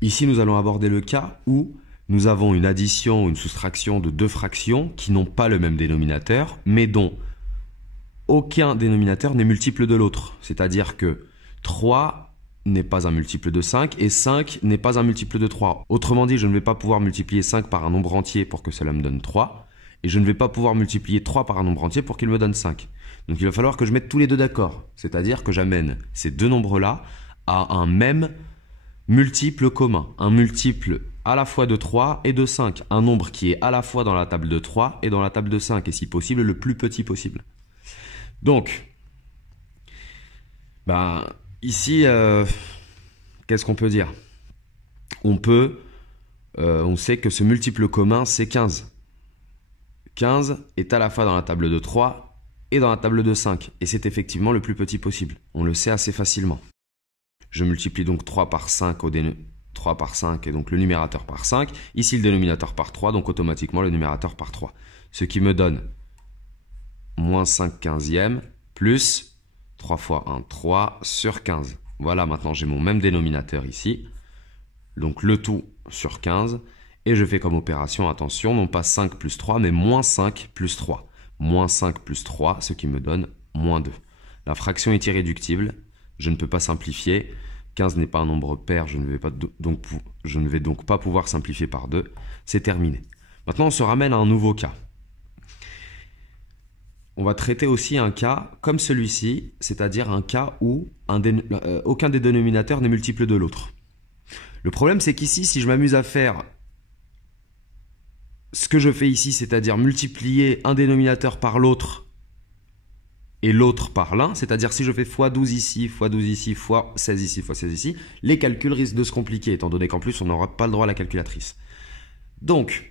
Ici, nous allons aborder le cas où nous avons une addition ou une soustraction de deux fractions qui n'ont pas le même dénominateur, mais dont aucun dénominateur n'est multiple de l'autre. C'est-à-dire que 3 n'est pas un multiple de 5 et 5 n'est pas un multiple de 3. Autrement dit, je ne vais pas pouvoir multiplier 5 par un nombre entier pour que cela me donne 3. Et je ne vais pas pouvoir multiplier 3 par un nombre entier pour qu'il me donne 5. Donc il va falloir que je mette tous les deux d'accord. C'est-à-dire que j'amène ces deux nombres-là à un même multiple commun. Un multiple à la fois de 3 et de 5. Un nombre qui est à la fois dans la table de 3 et dans la table de 5. Et si possible, le plus petit possible. Donc, ici, qu'est-ce qu'on peut dire? On sait que ce multiple commun, c'est 15. 15 est à la fois dans la table de 3 et dans la table de 5. Et c'est effectivement le plus petit possible. On le sait assez facilement. Je multiplie donc 3 par 5 3 par 5 et donc le numérateur par 5. Ici, le dénominateur par 3, donc automatiquement le numérateur par 3. Ce qui me donne moins 5 quinzièmes plus 3 fois 1, 3 sur 15. Voilà, maintenant j'ai mon même dénominateur ici. Donc le tout sur 15. Et je fais comme opération, attention, non pas 5 plus 3, mais moins 5 plus 3. Moins 5 plus 3, ce qui me donne moins 2. La fraction est irréductible. Je ne peux pas simplifier. 15 n'est pas un nombre pair, je ne vais donc pas pouvoir simplifier par 2. C'est terminé. Maintenant, on se ramène à un nouveau cas. On va traiter aussi un cas comme celui-ci, c'est-à-dire un cas où aucun des dénominateurs n'est multiple de l'autre. Le problème, c'est qu'ici, si je m'amuse à faire ce que je fais ici, c'est-à-dire multiplier un dénominateur par l'autre et l'autre par l'un, c'est-à-dire si je fais x12 ici, x12 ici, x16 ici, x16 ici, les calculs risquent de se compliquer, étant donné qu'en plus, on n'aura pas le droit à la calculatrice. Donc,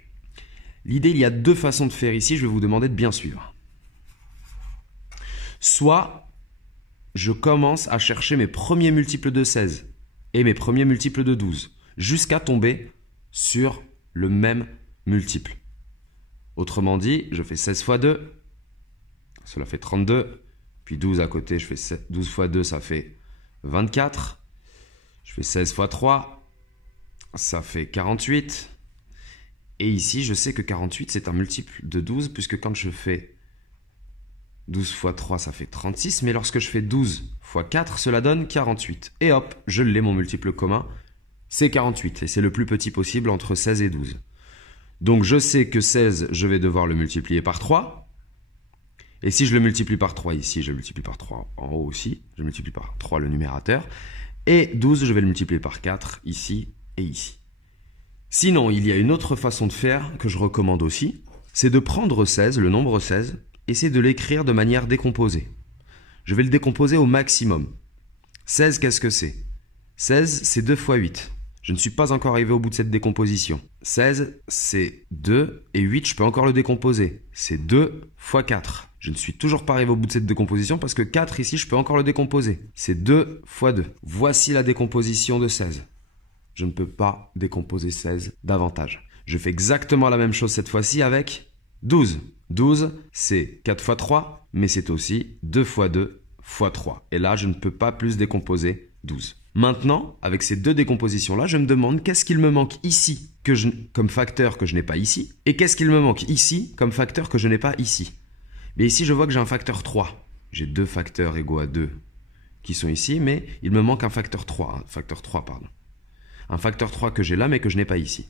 l'idée, il y a deux façons de faire ici, je vais vous demander de bien suivre. Soit, je commence à chercher mes premiers multiples de 16 et mes premiers multiples de 12, jusqu'à tomber sur le même multiple. Autrement dit, je fais 16 fois 2, cela fait 32, puis 12 à côté, je fais 12 fois 2, ça fait 24, je fais 16 fois 3, ça fait 48, et ici, je sais que 48, c'est un multiple de 12, puisque quand je fais 12 fois 3, ça fait 36, mais lorsque je fais 12 fois 4, cela donne 48. Et hop, je l'ai, mon multiple commun, c'est 48, et c'est le plus petit possible entre 16 et 12. Donc je sais que 16, je vais devoir le multiplier par 3, et si je le multiplie par 3 ici, je le multiplie par 3 en haut aussi, je multiplie par 3 le numérateur, et 12, je vais le multiplier par 4 ici et ici. Sinon, il y a une autre façon de faire que je recommande aussi, c'est de prendre 16, le nombre 16, et c'est de l'écrire de manière décomposée. Je vais le décomposer au maximum. 16, qu'est-ce que c'est? 16, c'est 2 fois 8. Je ne suis pas encore arrivé au bout de cette décomposition. 16, c'est 2, et 8, je peux encore le décomposer. C'est 2 fois 4. Je ne suis toujours pas arrivé au bout de cette décomposition parce que 4, ici, je peux encore le décomposer. C'est 2 fois 2. Voici la décomposition de 16. Je ne peux pas décomposer 16 davantage. Je fais exactement la même chose cette fois-ci avec 12. 12, c'est 4 fois 3, mais c'est aussi 2 fois 2 fois 3. Et là, je ne peux pas plus décomposer 12. Maintenant, avec ces deux décompositions-là, je me demande qu'est-ce qu'il me manque ici comme facteur que je n'ai pas ici, et qu'est-ce qu'il me manque ici comme facteur que je n'ai pas ici. Mais ici, je vois que j'ai un facteur 3. J'ai deux facteurs égaux à 2 qui sont ici, mais il me manque un facteur 3. Un facteur 3 que j'ai là, mais que je n'ai pas ici.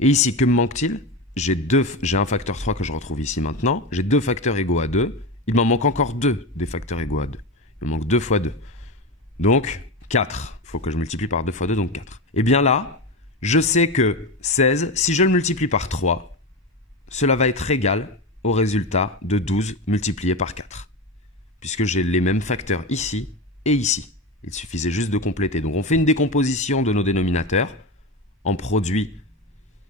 Et ici, que me manque-t-il? J'ai un facteur 3 que je retrouve ici maintenant. J'ai deux facteurs égaux à 2. Il m'en manque encore 2 des facteurs égaux à 2. Il me manque 2 fois 2. Donc, 4. Il faut que je multiplie par 2 fois 2, donc 4. Et bien là, je sais que 16, si je le multiplie par 3, cela va être égal au résultat de 12 multiplié par 4. Puisque j'ai les mêmes facteurs ici et ici. Il suffisait juste de compléter. Donc on fait une décomposition de nos dénominateurs en produit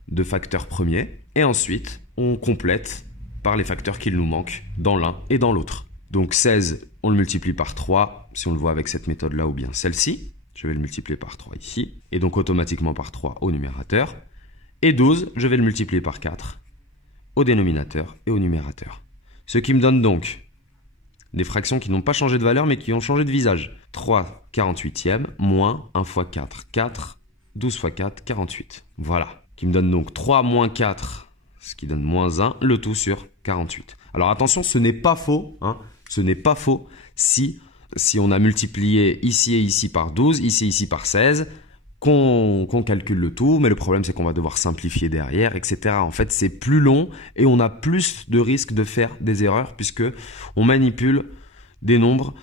de facteurs premiers. Et ensuite, on complète par les facteurs qu'il nous manquent dans l'un et dans l'autre. Donc 16, on le multiplie par 3, si on le voit avec cette méthode-là ou bien celle-ci. Je vais le multiplier par 3 ici. Et donc automatiquement par 3 au numérateur. Et 12, je vais le multiplier par 4 au dénominateur et au numérateur. Ce qui me donne donc des fractions qui n'ont pas changé de valeur mais qui ont changé de visage. 3 48e moins 1 fois 4, 4 12 fois 4, 48. Voilà. Qui me donne donc 3 moins 4, ce qui donne moins 1, le tout sur 48. Alors attention, ce n'est pas faux, hein. Ce n'est pas faux si on a multiplié ici et ici par 12, ici et ici par 16, qu'on calcule le tout, mais le problème c'est qu'on va devoir simplifier derrière, etc. En fait, c'est plus long et on a plus de risques de faire des erreurs puisque on manipule des nombres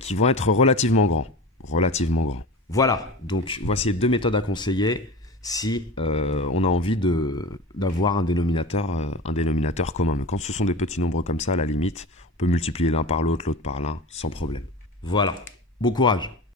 qui vont être relativement grands. Relativement grands. Voilà, donc voici les deux méthodes à conseiller si on a envie d'avoir un dénominateur commun. Mais quand ce sont des petits nombres comme ça, à la limite, on peut multiplier l'un par l'autre, l'autre par l'un, sans problème. Voilà, bon courage!